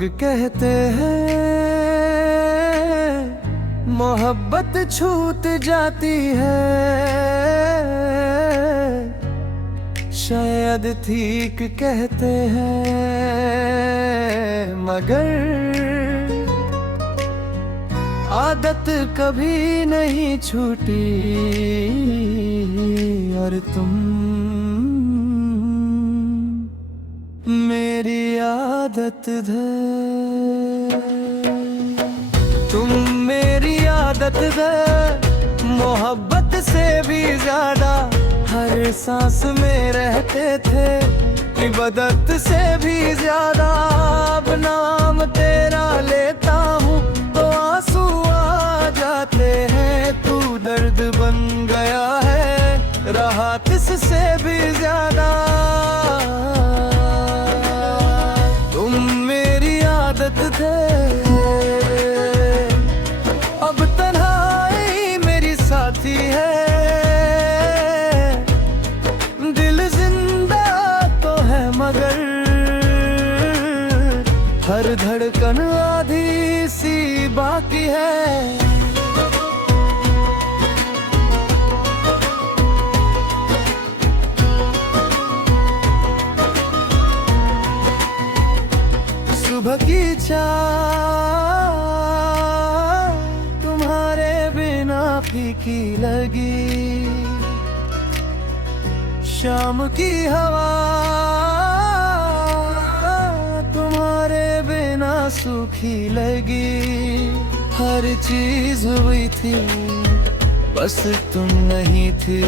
लोग कहते हैं मोहब्बत छूट जाती है, शायद ठीक कहते हैं, मगर आदत कभी नहीं छूटी और तुम मेरी आदत है। तुम मेरी आदत है, मोहब्बत से भी ज्यादा हर सांस में रहते थे, इबादत से भी ज्यादा अब नाम तेरा लेता हूँ तो आंसू आ जाते हैं। तू दर्द बन गया है, राहत इससे भी ज्यादा। तुम मेरी आदत थे, अब तन्हाई मेरी साथी है। दिल जिंदा तो है मगर हर धड़कन आधी सी बाकी है। सुबह की चाय तुम्हारे बिना फीकी लगी, शाम की हवा तुम्हारे बिना सूखी लगी। हर चीज हुई थी बस तुम नहीं थी,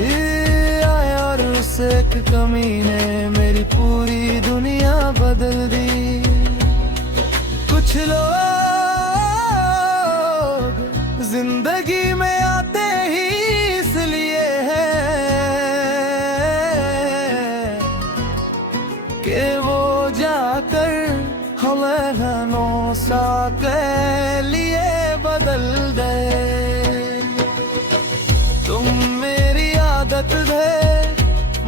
आया और उस एक कमी ने मेरी पूरी दुनिया बदल दी। कुछ लोग जिंदगी में आते ही इसलिए हैं कि वो जाकर हमें सा के लिए बदल दे। तुम मेरी आदत है,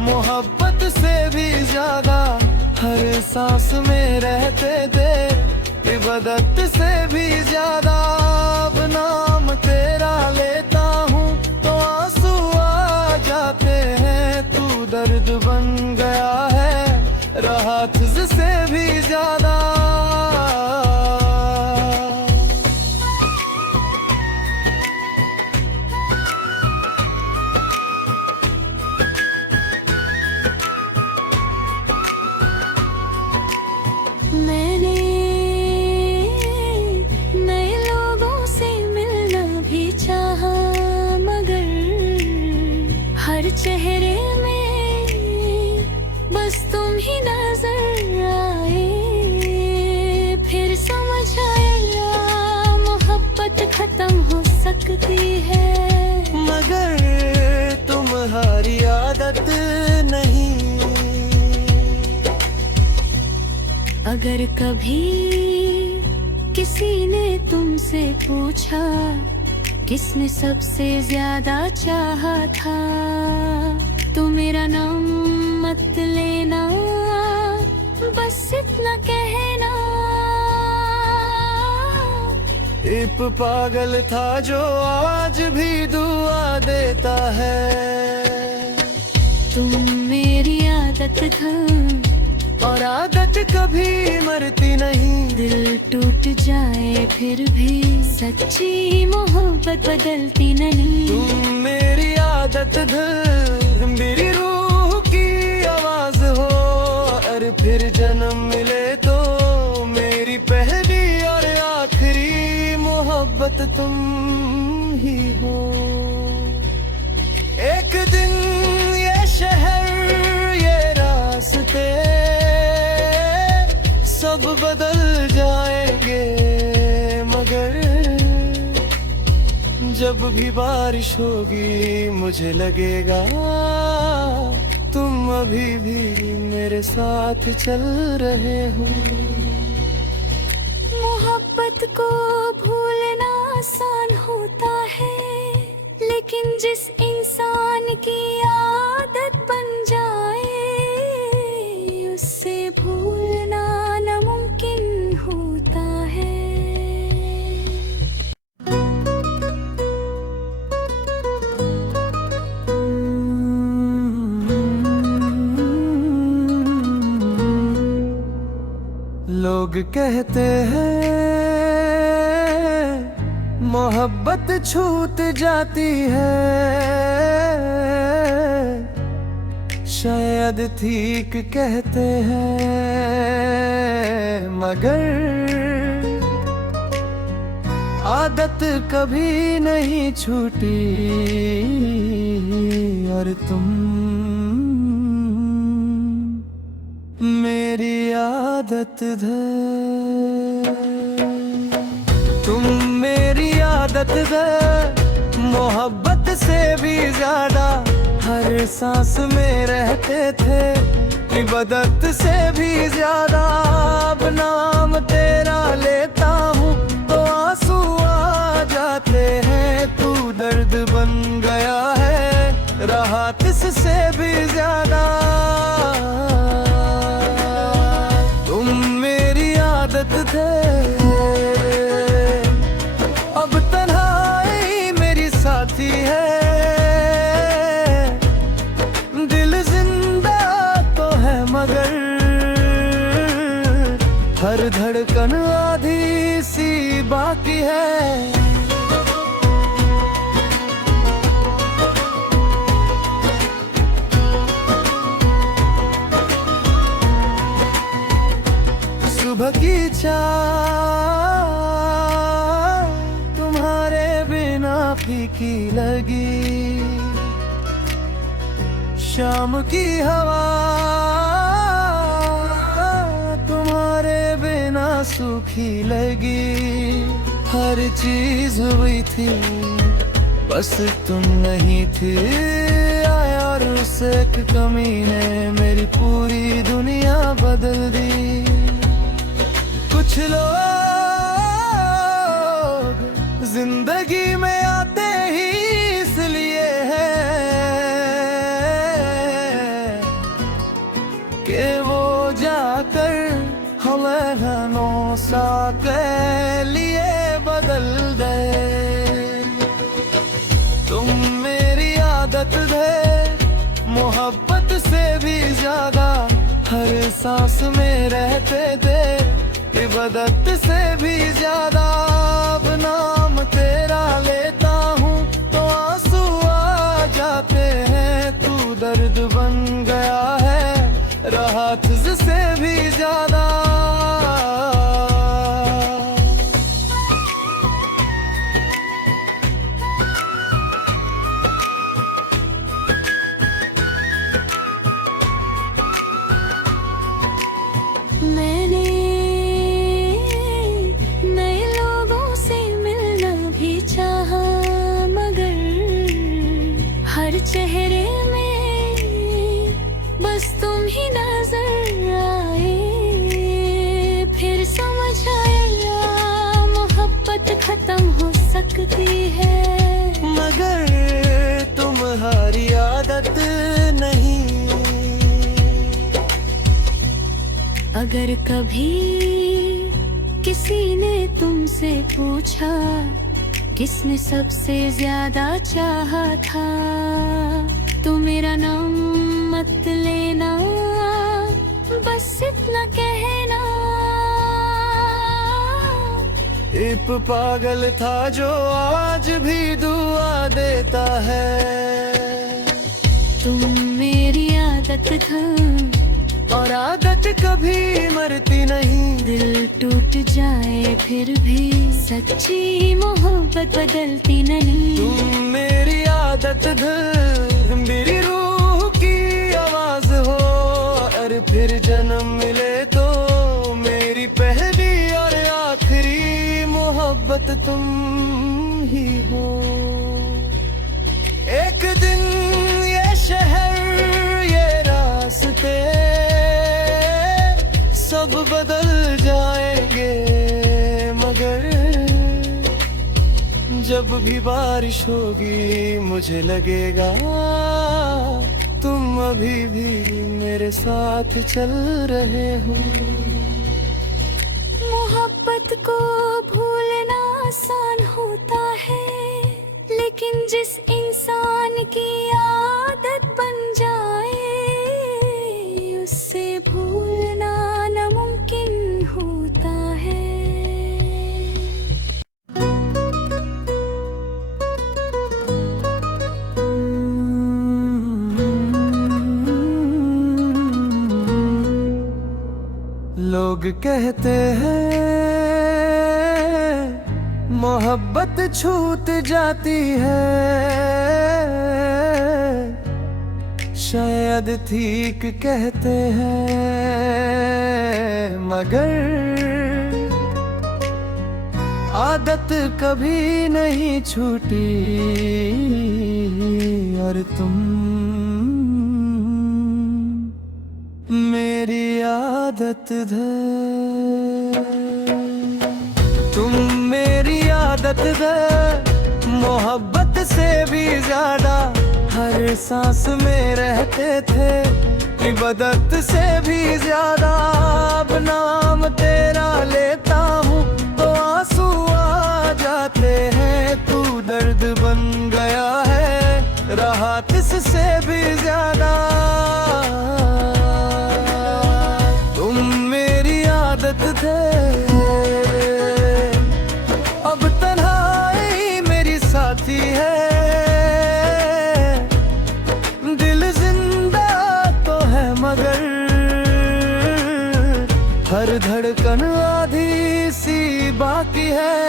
मोहब्बत से भी ज्यादा हर सांस में रहते थे, इबादत से भी ज्यादा अब नाम तेरा लेता हूँ तो आंसू आ जाते हैं। तू दर्द बन गया है, राहत से भी ज्यादा। मैंने नए लोगों से मिलना भी चाहा, मगर हर चेहरे में बस तुम ही नजर आए। फिर समझ आया मोहब्बत खत्म हो सकती है, मगर तुम्हारी आदत नहीं। अगर कभी किसी ने तुमसे पूछा किसने सबसे ज्यादा चाहा था, तो मेरा नाम मत लेना, बस इतना कहना। एक पागल था जो आज भी दुआ देता है। तुम मेरी आदत था और आदत कभी मरती नहीं। दिल टूट जाए फिर भी सच्ची मोहब्बत बदलती नहीं। तुम मेरी आदत धर, मेरी रूह की आवाज हो, और फिर जन्म मिले तो मेरी पहली और आखिरी मोहब्बत तुम ही हो। एक दिन ये शहर ये रास्ते सब बदल जाएंगे, मगर जब भी बारिश होगी मुझे लगेगा तुम अभी भी मेरे साथ चल रहे हो। मोहब्बत को भूलना आसान होता है, लेकिन जिस इंसान की आदत बन जाए उससे भूलना नामुमकिन होता लोग कहते हैं मोहब्बत छूट जाती है, शायद ठीक कहते हैं, मगर आदत कभी नहीं छूटी और तुम मेरी आदत है। तुम मेरी आदत है, मोहब्बत से भी ज्यादा हर सांस में रहते थे, इबादत से भी ज्यादा। अब नाम तेरा लेता हूँ तो आंसू आ जाते हैं, तू दर्द बन गया है राहत इससे भी ज्यादा। तुम मेरी आदत थे, अब तन्हाई मेरी साथी है, दिल जिंदा तो है मगर हर धड़कन आधी सी बाकी है। सुबह की चाय तुम्हारे बिना फीकी लगी, शाम की हवा तुम्हारे बिना सूखी लगी। हर चीज हुई थी बस तुम नहीं थी, आया और उस एक कमी ने मेरी पूरी दुनिया बदल दी। कुछ लोग जिंदगी में आते ही इसलिए हैं कि वो जाकर हमें नौसा के लिए बदल दे। तुम मेरी आदत है, मोहब्बत से भी ज्यादा हर सांस में रहते थे, इबादत से भी ज्यादा। अब नाम तेरा लेता हूँ तो आंसू आ जाते हैं, तू दर्द बन गया है राहत से भी ज्यादा। मैंने नए लोगों से मिलना भी चाहा, मगर हर चेहरे में बस तुम ही नजर आए। फिर समझ आया मोहब्बत खत्म हो सकती है, मगर तुम्हारी आदत नहीं। अगर कभी किसी ने तुमसे पूछा किसने सबसे ज्यादा चाहा था, तो मेरा नाम मत लेना, बस इतना कहना। एक पागल था जो आज भी दुआ देता है। तुम मेरी आदत था और आदत कभी मरती नहीं, दिल टूट जाए फिर भी सच्ची मोहब्बत बदलती नहीं। तुम मेरी आदत मेरी रूह की आवाज हो, और फिर जन्म मिले तो मेरी पहली और आखिरी मोहब्बत तुम ही हो। एक दिन ये शहर ये रास्ते सब बदल जाएंगे, मगर जब भी बारिश होगी मुझे लगेगा तुम अभी भी मेरे साथ चल रहे हो। मोहब्बत को भूलना आसान होता है, लेकिन जिस इंसान की आदत बन जाए उससे भूलना नामुमकिन होता लोग कहते हैं मोहब्बत छूट जाती है, शायद ठीक कहते हैं, मगर आदत कभी नहीं छूटी और तुम मेरी आदत है। तुम मेरी आदत है, मोहब्बत से भी ज्यादा हर सांस में रहते थे, इबादत से भी ज्यादा। अब नाम तेरा लेता हूँ तो आंसू आ जाते हैं, तू दर्द बन गया है राहत इससे भी ज्यादा। तुम मेरी आदत थे, अब तन्हाई मेरी साथी है, मगर हर धड़कन आधी सी बाकी है।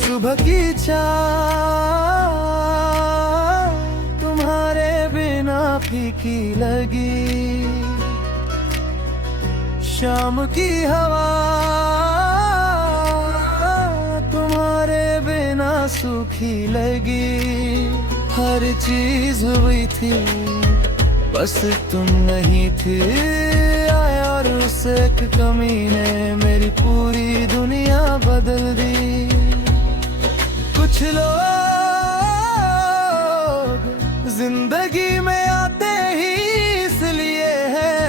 सुबह की चाय तुम्हारे बिना फीकी लगी, शाम की हवा तुम्हारे बिना सूखी लगी। हर चीज हुई थी बस तुम नहीं थी, आया और उस एक कमी ने मेरी पूरी दुनिया बदल दी। कुछ लोग जिंदगी में आते ही इसलिए हैं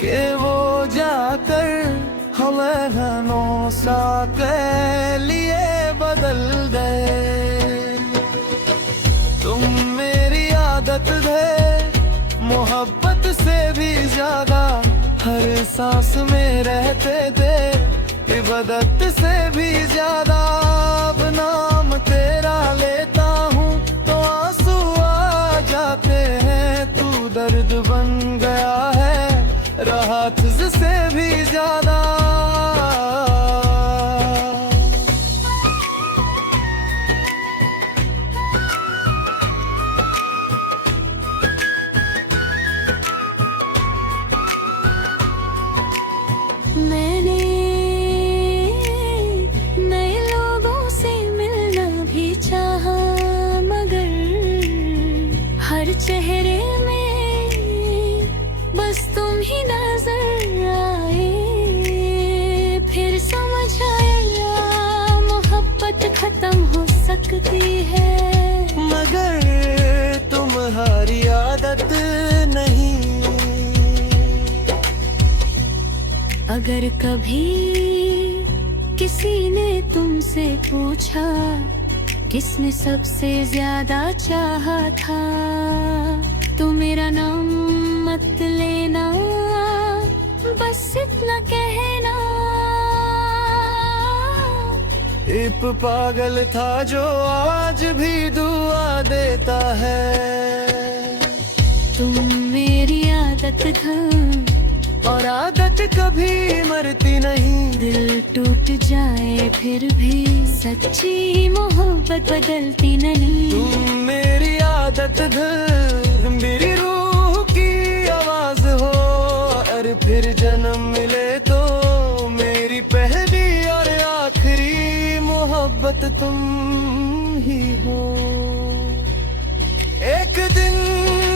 कि वो जाकर हमें सा के लिए बदल गए। तुम मेरी आदत है, मोहब्बत से भी ज्यादा हर सांस में रहते थे, इबादत से भी ज्यादा। अब नाम तेरा लेता हूँ तो आंसू आ जाते हैं, तू दर्द बन गया है राहत से भी ज्यादा। मैंने नए लोगों से मिलना भी चाहा, मगर हर चेहरे में बस तुम ही नजर आए। फिर समझ आया मोहब्बत खत्म हो सकती है, मगर तुम्हारी आदत नहीं। अगर कभी किसी ने तुमसे पूछा किसने सबसे ज्यादा चाहा था, तो मेरा नाम मत लेना, बस इतना कहना। एक पागल था जो आज भी दुआ देता है। तुम मेरी आदत था, और आदत कभी मरती नहीं। दिल टूट जाए फिर भी सच्ची मोहब्बत बदलती नहीं। तुम मेरी आदत है, मेरी रूह की आवाज हो, और फिर जन्म मिले तो मेरी पहली और आखिरी मोहब्बत तुम ही हो। एक दिन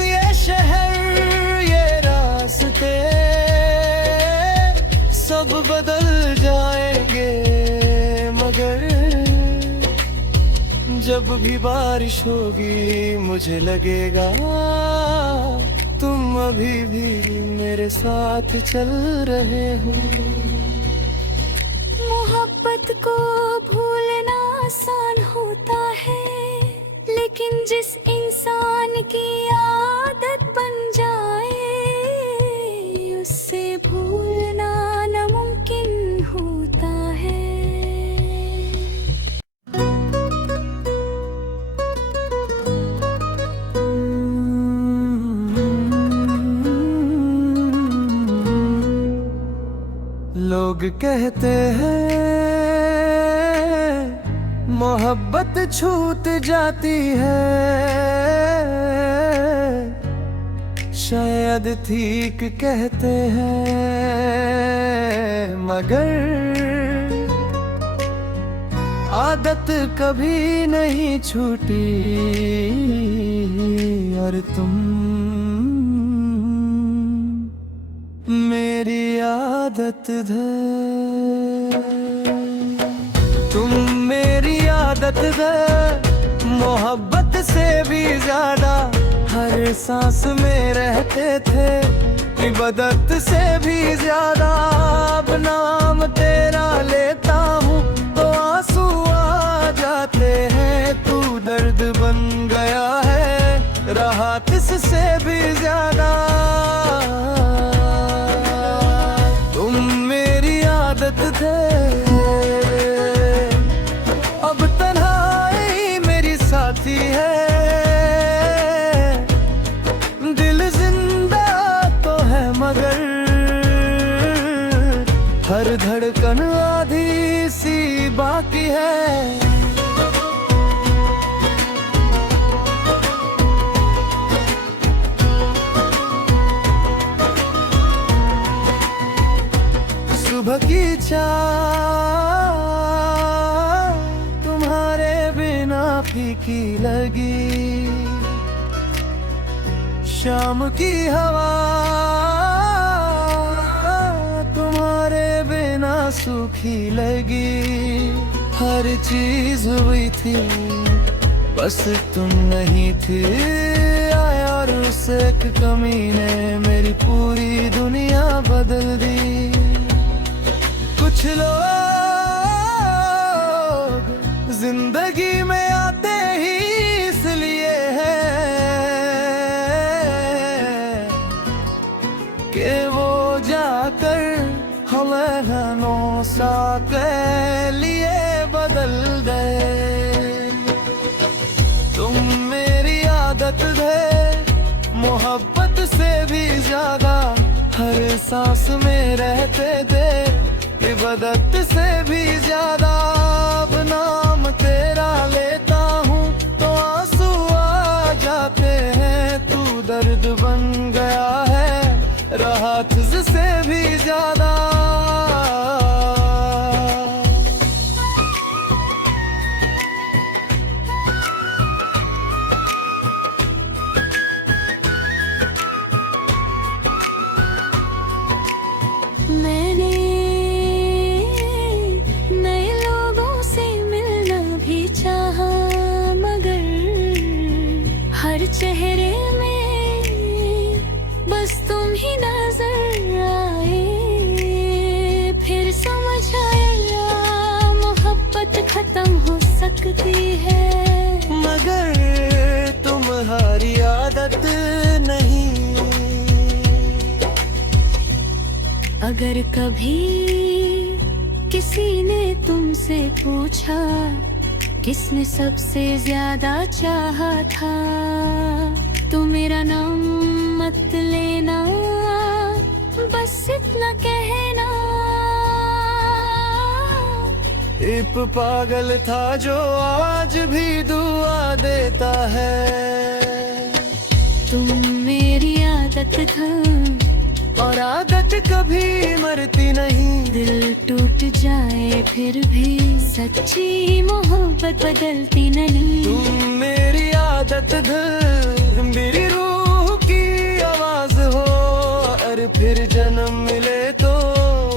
ये शहर ये रास्ते सब बदल जाएंगे, मगर जब भी बारिश होगी मुझे लगेगा तुम अभी भी मेरे साथ चल रहे हो। मोहब्बत को भूलना आसान होता है, लेकिन जिस इंसान की आदत बन जाए उससे भूलना नामुमकिन होता कहते हैं मोहब्बत छूट जाती है, शायद ठीक कहते हैं, मगर आदत कभी नहीं छूटी। और तुम मेरी आदत है, तुम मेरी आदत है, मोहब्बत से भी ज्यादा हर सांस में रहते थे, इबादत से भी ज्यादा। अब नाम तेरा लेता हूँ तो आंसू आ जाते हैं, तू दर्द बन गया है राहत इससे भी ज्यादा। तुम मेरी आदत थे, अब तन्हाई मेरी साथी है, दिल जिंदा तो है मगर हर धड़कन आधी सी बाकी है। सुबह की चाय तुम्हारे बिना फीकी लगी, शाम की हवा तुम्हारे बिना सूखी लगी। हर चीज हुई थी बस तुम नहीं थी, आया और उस एक कमी ने मेरी पूरी दुनिया बदल दी। कुछ लोग जिंदगी में आते ही इसलिए हैं कि वो जाकर हमें नौसा के लिए बदल गए। तुम मेरी आदत है, मोहब्बत से भी ज्यादा हर सांस में रहते थे, इबादत से भी ज्यादा। अब नाम तेरा लेता हूँ तो आंसू आ जाते हैं, तू दर्द बन गया है राहत से भी ज्यादा। मैंने नए लोगों से मिलना भी चाहा, मगर हर चेहरे में बस तुम ही नजर आए। फिर समझ आया मोहब्बत खत्म हो सकती है, मगर तुम्हारी आदत नहीं। अगर कभी किसी ने तुमसे पूछा किसने सबसे ज्यादा चाहा था, तो मेरा नाम मत लेना, बस इतना कहना। एक पागल था जो आज भी दुआ देता है। तुम मेरी आदत था, और आदत कभी मरती नहीं। दिल टूट जाए फिर भी सच्ची मोहब्बत बदलती नहीं। तुम मेरी आदत है, मेरी रूह की आवाज हो, और फिर जन्म मिले तो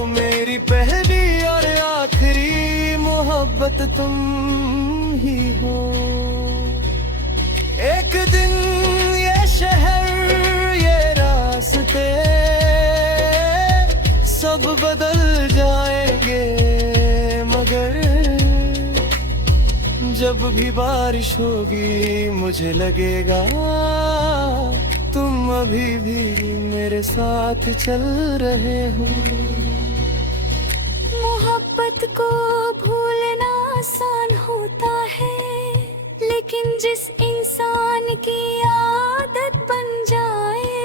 मेरी पहली और आखिरी मोहब्बत तुम ही हो। एक दिन ये शहर ये रास्ते सब बदल जाएंगे, मगर जब भी बारिश होगी मुझे लगेगा तुम अभी भी मेरे साथ चल रहे हो। मोहब्बत को भूलना आसान होता है, लेकिन जिस इंसान की आदत बन जाए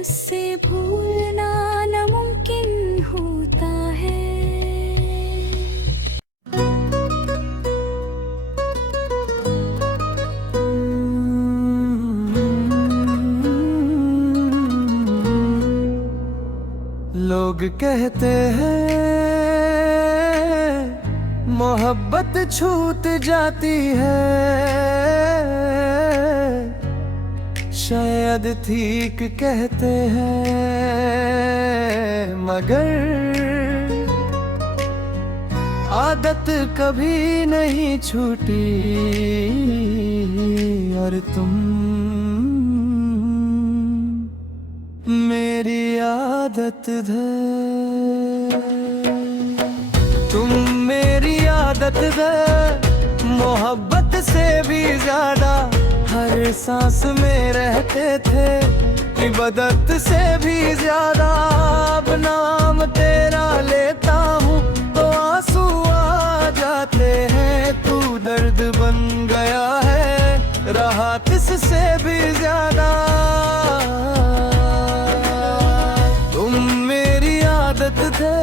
उससे भूलना नामुमकिन होता कहते हैं मोहब्बत छूट जाती है, शायद ठीक कहते हैं, मगर आदत कभी नहीं छूटी और तुम मेरी आदत है। तुम मेरी आदत है, मोहब्बत से भी ज्यादा हर सांस में रहते थे, इबादत से भी ज्यादा अब नाम तेरा लेता हूँ तो आंसू आ जाते हैं। तू दर्द बन गया है, राहत इससे भी ज्यादा। तुम मेरी आदत थे,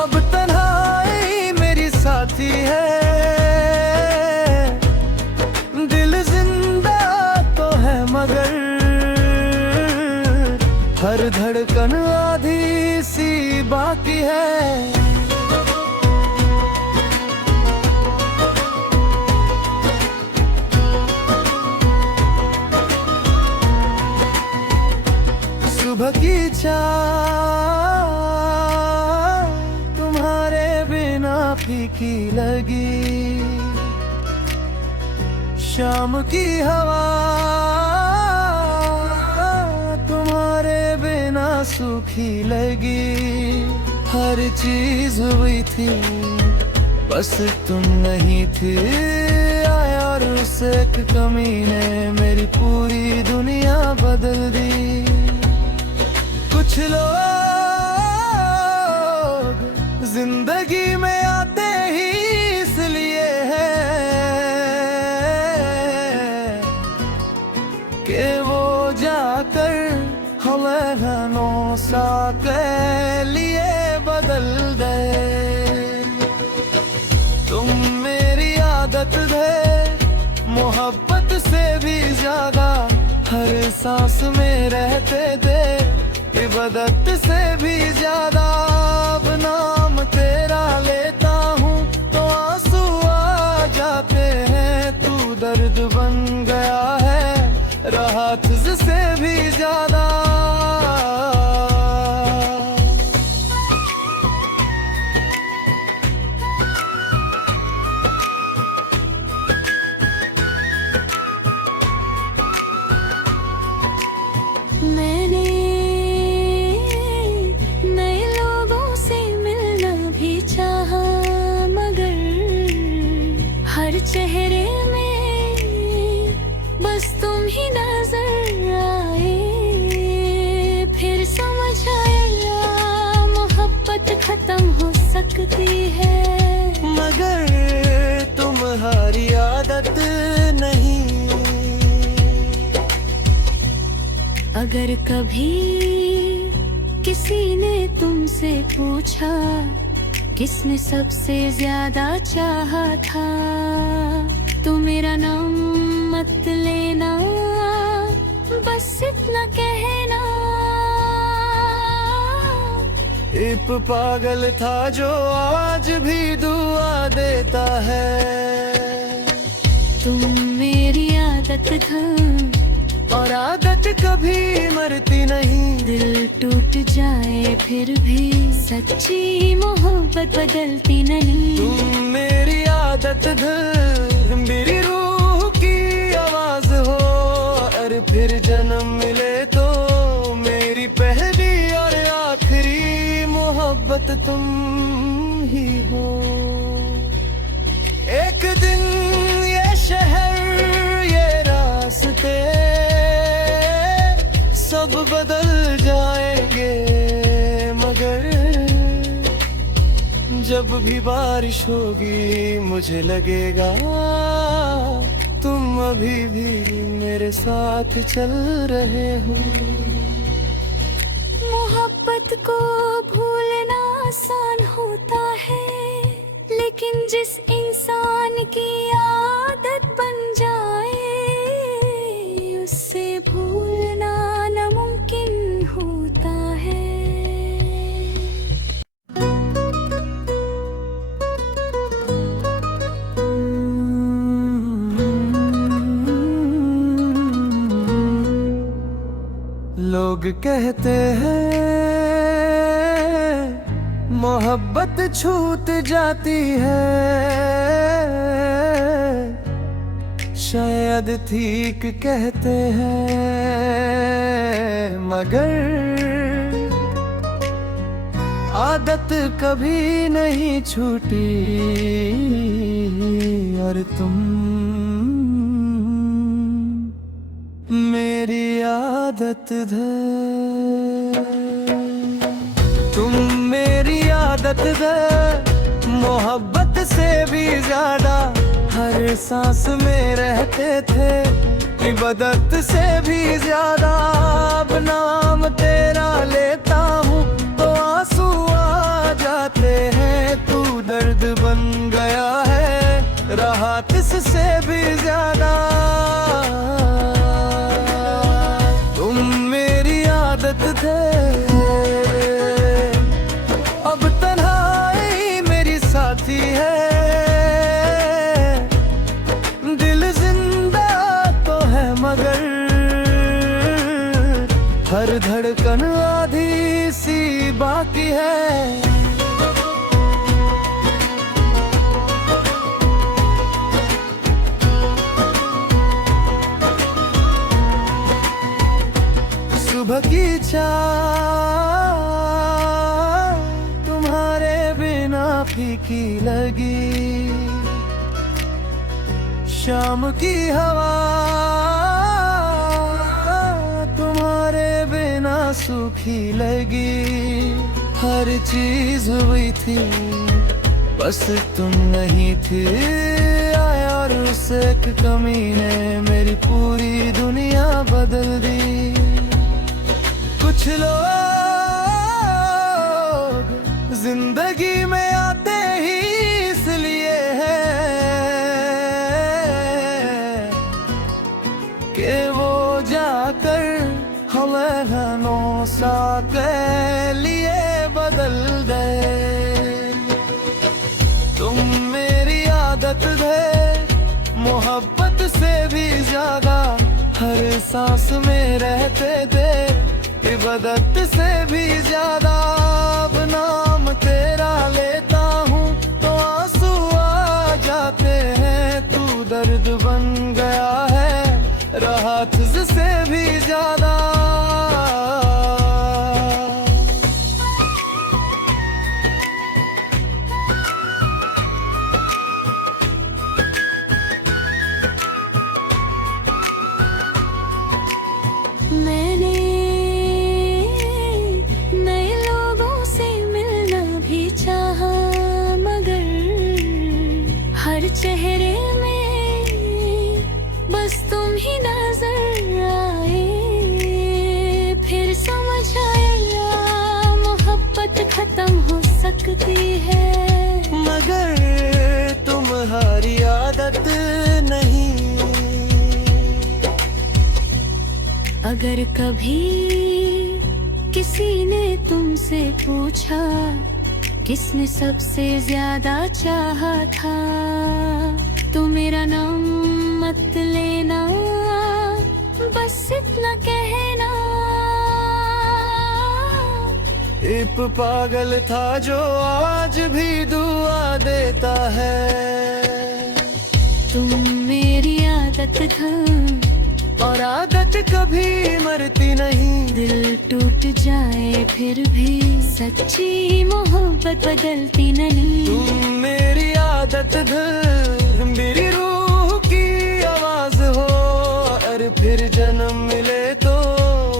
अब तन्हाई मेरी साथी है। दिल जिंदा तो है मगर हर धड़कन आधी सी बाकी है। सुबह की चाय तुम्हारे बिना फीकी लगी, शाम की हवा तुम्हारे बिना सूखी लगी। हर चीज हुई थी बस तुम नहीं थी, आया और उस एक कमी ने मेरी पूरी दुनिया बदल दी। कुछ लोग जिंदगी में आते ही इसलिए हैं कि वो जाकर हमें सा के लिए बदल गए। तुम मेरी आदत है, मोहब्बत से भी ज्यादा हर सांस में रहते थे, इबादत से भी ज्यादा अब नाम तेरा लेता हूँ तो आंसू आ जाते हैं। तू दर्द बन गया है, राहत से भी ज्यादा। मैंने नए लोगों से मिलना भी चाहा, मगर हर चेहरे में बस तुम ही नजर आए। फिर समझ आया मोहब्बत खत्म हो सकती है, मगर तुम्हारी आदत नहीं। अगर कभी किसी ने तुमसे पूछा किसने सबसे ज्यादा चाहा था, तो मेरा नाम मत लेना, बस इतना कहना। एक पागल था जो आज भी दुआ देता है। तुम मेरी आदत था, और आदत कभी मरती नहीं। दिल टूट जाए फिर भी सच्ची मोहब्बत बदलती नहीं। तुम मेरी आदत है, मेरी रूह की आवाज हो, और फिर जन्म मिले तो मेरी पहली और आखिरी मोहब्बत तुम ही हो। एक दिन ये शहर, ये रास्ते सब बदल जाएंगे, मगर जब भी बारिश होगी मुझे लगेगा तुम अभी भी मेरे साथ चल रहे हो। मोहब्बत को भूलना आसान होता है, लेकिन जिस इंसान की आदत बन जाए उससे भूलना नामुमकिन होता लोग कहते हैं मोहब्बत छूट जाती है, शायद ठीक कहते हैं, मगर आदत कभी नहीं छूटी और तुम मेरी आदत है। तुम मेरी आदत है, मोहब्बत से भी ज्यादा हर सांस में रहते थे, इबादत से भी ज्यादा। अब नाम तेरा लेता हूँ तो आंसू आ जाते हैं, तू दर्द बन गया है राहत इससे भी ज्यादा। तुम मेरी आदत थे, अब तन्हाई मेरी साथी है, दिल जिंदा तो है मगर हर धड़कन आधी सी बाकी है। सुबह की चाय तुम्हारे बिना फीकी लगी, शाम की हवा तुम्हारे बिना सूखी लगी। हर चीज हुई थी बस तुम नहीं थी, आया और उस एक कमी ने मेरी पूरी दुनिया बदल दी। कुछ लोग जिंदगी में आते ही इसलिए हैं कि वो जाकर हमें सा के लिए बदल गए। तुम मेरी आदत है, मोहब्बत से भी ज्यादा हर सांस में रहते थे, इबादत से भी ज्यादा। अब नाम तेरा लेता हूँ तो आंसू आ जाते हैं, तू दर्द बन गया है राहत से भी ज्यादा। मैंने नए लोगों से मिलना भी चाहा, मगर हर चेहरे में बस तुम ही नजर आए। फिर समझ आया मोहब्बत खत्म हो सकती है, मगर तुम्हारी आदत नहीं। अगर कभी किसी ने तुमसे पूछा किसने सबसे ज्यादा चाहा था, तो मेरा नाम मत लेना, बस इतना कहना। एक पागल था जो आज भी दुआ देता है। तुम मेरी आदत था और आदत कभी मरती नहीं, दिल टूट जाए फिर भी सच्ची मोहब्बत बदलती नहीं। तुम मेरी आदत है, मेरी रूह की आवाज हो, और फिर जन्म मिले तो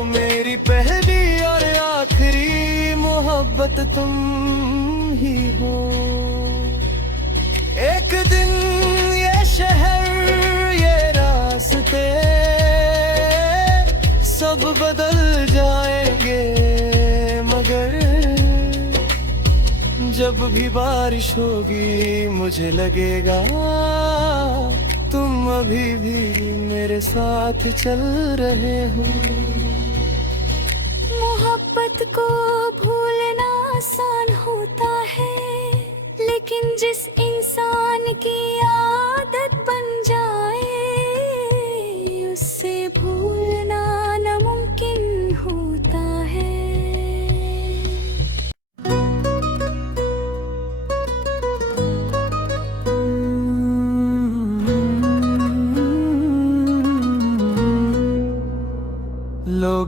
मेरी पहली और आखिरी मोहब्बत तुम ही हो। एक दिन ये शहर ये रास्ते सब बदल जाएंगे, मगर जब भी बारिश होगी मुझे लगेगा तुम अभी भी मेरे साथ चल रहे हो। मोहब्बत को भूलना आसान होता है, लेकिन जिस इंसान की आदत बन जाए उससे भूलना नामुमकिन होता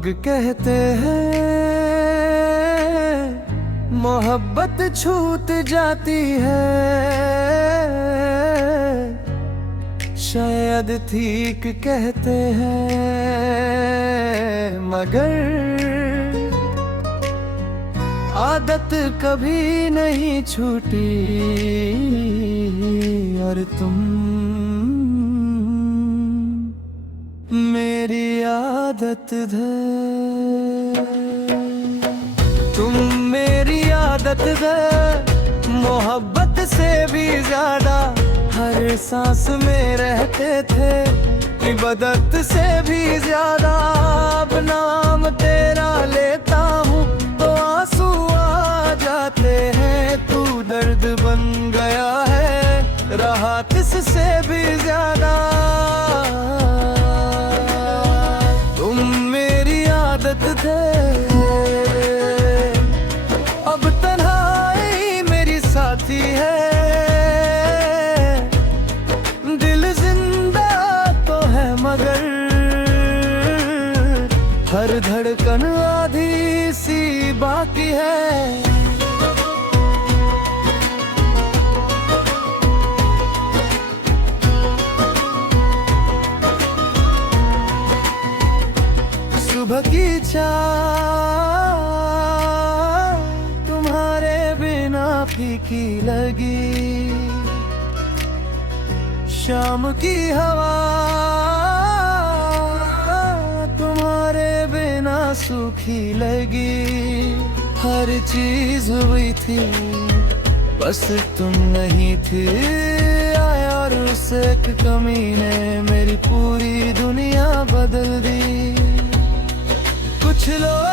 लोग कहते हैं मोहब्बत छूट जाती है, शायद ठीक कहते हैं, मगर आदत कभी नहीं छूटी और तुम मेरी आदत थे। तुम मेरी आदत थे, मोहब्बत से भी ज्यादा हर सांस में रहते थे, इबादत से भी ज्यादा। अब नाम तेरा लेता हूँ तो आंसू आ जाते हैं, तू दर्द बन गया है राहत इससे भी ज्यादा। तुम मेरी आदत थे, अब तन्हाई मेरी साथी है, दिल जिंदा तो है मगर हर धड़कन आधी सी बाकी है। सुबह की चाय तुम्हारे बिना फीकी लगी, शाम की हवा तुम्हारे बिना सूखी लगी। हर चीज हुई थी बस तुम नहीं थी, आया और उस एक कमी ने मेरी पूरी दुनिया बदल दी। कुछ लोग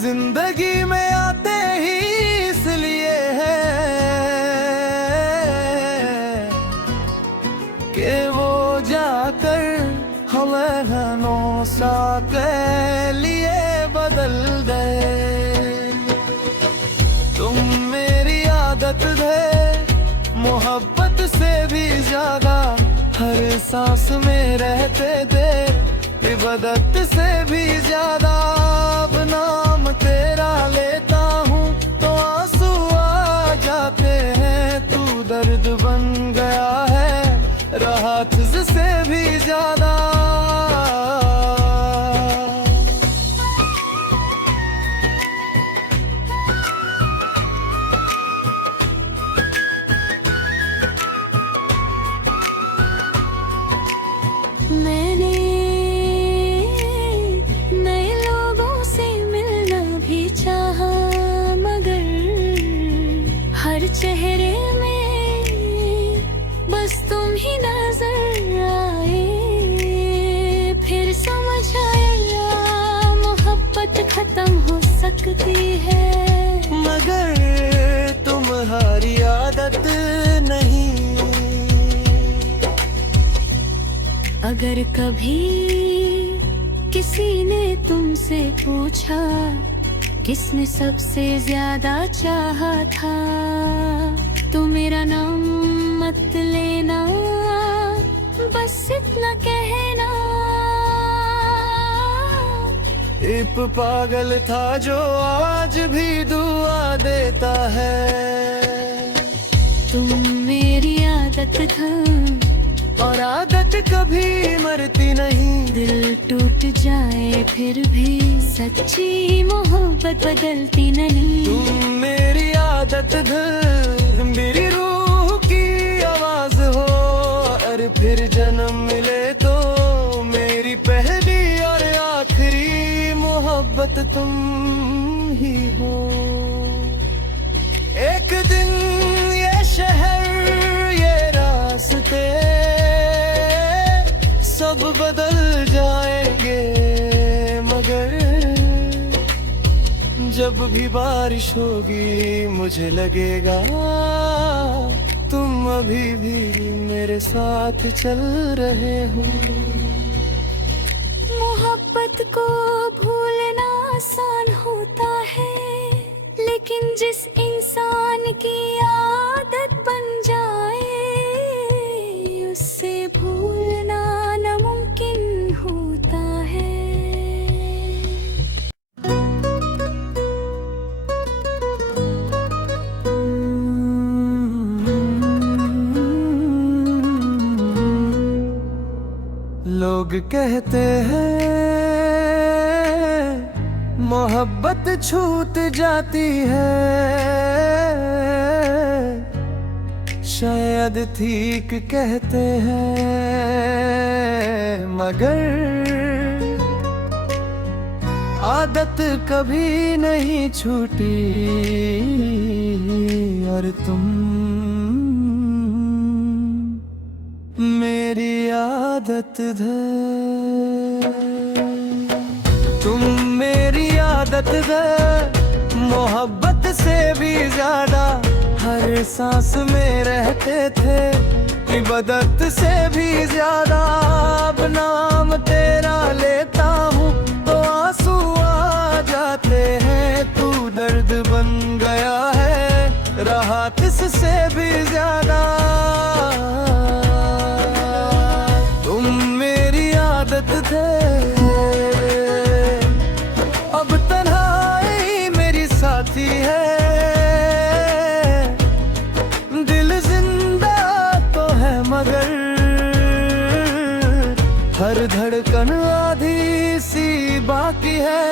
जिंदगी में आते ही इसलिए हैं कि वो जाकर हमें हनों सा के लिए बदल गए। तुम मेरी आदत थे, मोहब्बत से भी ज्यादा हर सांस में रहते थे, इबादत से भी ज्यादा। अब नाम तेरा लेता हूँ तो आंसू आ जाते हैं, तू दर्द बन गया है राहत से भी ज्यादा। मैंने नए लोगों से मिलना भी चाहा, मगर हर चेहरे में बस तुम ही नजर आए। फिर समझ आया मोहब्बत खत्म हो सकती है, मगर तुम्हारी आदत नहीं। अगर कभी किसी ने तुमसे पूछा किसने सबसे ज्यादा चाहा था, तो मेरा नाम मत लेना, बस इतना कहना। एक पागल था जो आज भी दुआ देता है। तुम मेरी आदत था, और आदत कभी मरती नहीं। दिल टूट जाए फिर भी सच्ची मोहब्बत बदलती नहीं। तुम मेरी आदत धर, मेरी रूह की आवाज हो, और फिर जन्म मिले तो मेरी पहली और आखिरी मोहब्बत तुम ही हो। एक दिन ये शहर ये रास्ते सब बदल जाएंगे, मगर जब भी बारिश होगी मुझे लगेगा तुम अभी भी मेरे साथ चल रहे हो। मोहब्बत को भूलना आसान होता है, लेकिन जिस इंसान की आदत बन जाए उससे भूलना नामुमकिन होता लोग कहते हैं मोहब्बत छूट जाती है, शायद ठीक कहते हैं, मगर आदत कभी नहीं छूटी और तुम मेरी आदत है। तुम मेरी आदत है, मोहब्बत से भी ज्यादा हर सांस में रहते थे, इबादत से भी ज्यादा। अब नाम तेरा लेता हूँ तो आंसू आ जाते हैं, तू दर्द बन गया है राहत इससे भी ज्यादा। तुम मेरी आदत थे, अब तन्हाई मेरी साथी है, दिल जिंदा तो है मगर हर धड़कन आधी सी बाकी है।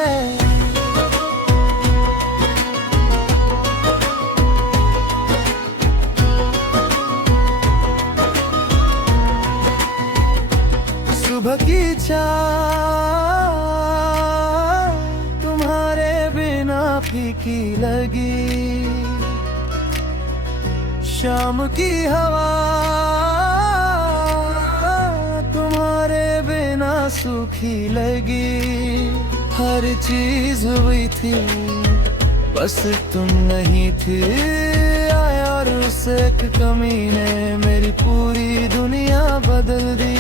सुबह की चाय तुम्हारे बिना फीकी लगी, शाम की हवा तुम्हारे बिना सूखी लगी। हर चीज हुई थी बस तुम नहीं थी, आया और उस एक कमी ने मेरी पूरी दुनिया बदल दी।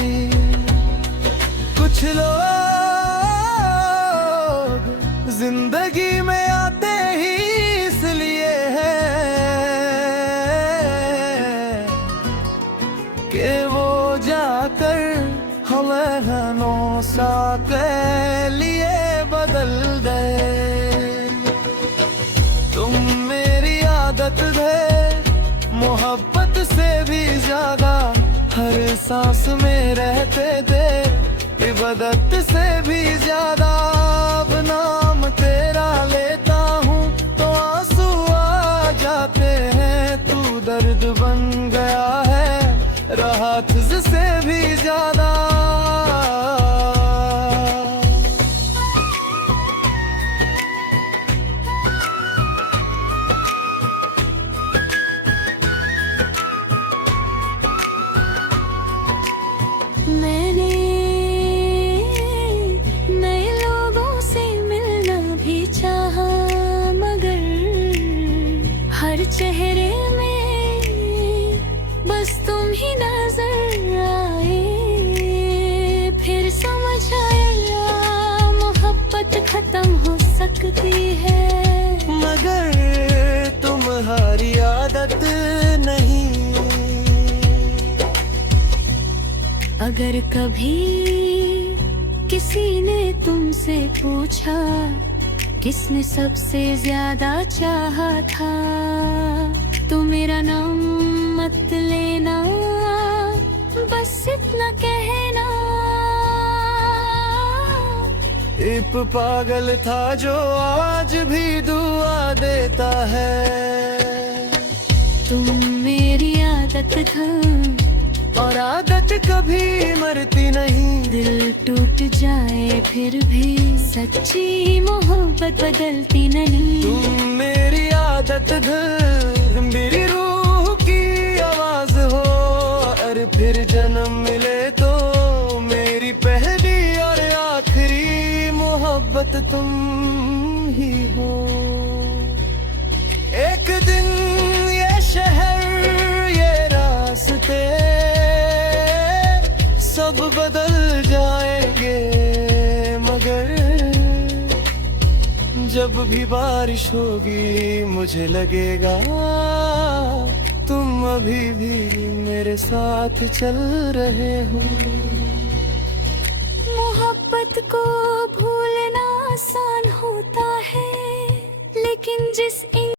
कुछ लोग जिंदगी में आते ही इसलिए हैं कि वो जाकर हमें सा के लिए बदल दे। तुम मेरी आदत है, मोहब्बत से भी ज्यादा हर सांस में रहते थे, इबादत से भी ज्यादा। अब नाम तेरा लेता हूँ तो आंसू आ जाते हैं, तू दर्द बन गया है राहत से भी ज्यादा। मैंने नए लोगों से मिलना भी चाहा, मगर हर चेहरे में बस तुम ही नजर आए। फिर समझ आया मोहब्बत खत्म हो सकती है, मगर तुम्हारी आदत नहीं। अगर कभी किसी ने तुमसे पूछा किसने सबसे ज्यादा चाहा था, तो मेरा नाम मत लेना, बस इतना कहना। एक पागल था जो आज भी दुआ देता है। तुम मेरी आदत था, और आदत कभी मरती नहीं। दिल टूट जाए फिर भी सच्ची मोहब्बत बदलती नहीं। तुम मेरी आदत है, मेरी रूह की आवाज हो, और फिर जन्म मिले तो मेरी पहली और आखिरी मोहब्बत तुम ही हो। एक दिन ये शहर ये रास्ते सब बदल जाएंगे, मगर जब भी बारिश होगी मुझे लगेगा तुम अभी भी मेरे साथ चल रहे हो। मोहब्बत को भूलना आसान होता है, लेकिन जिस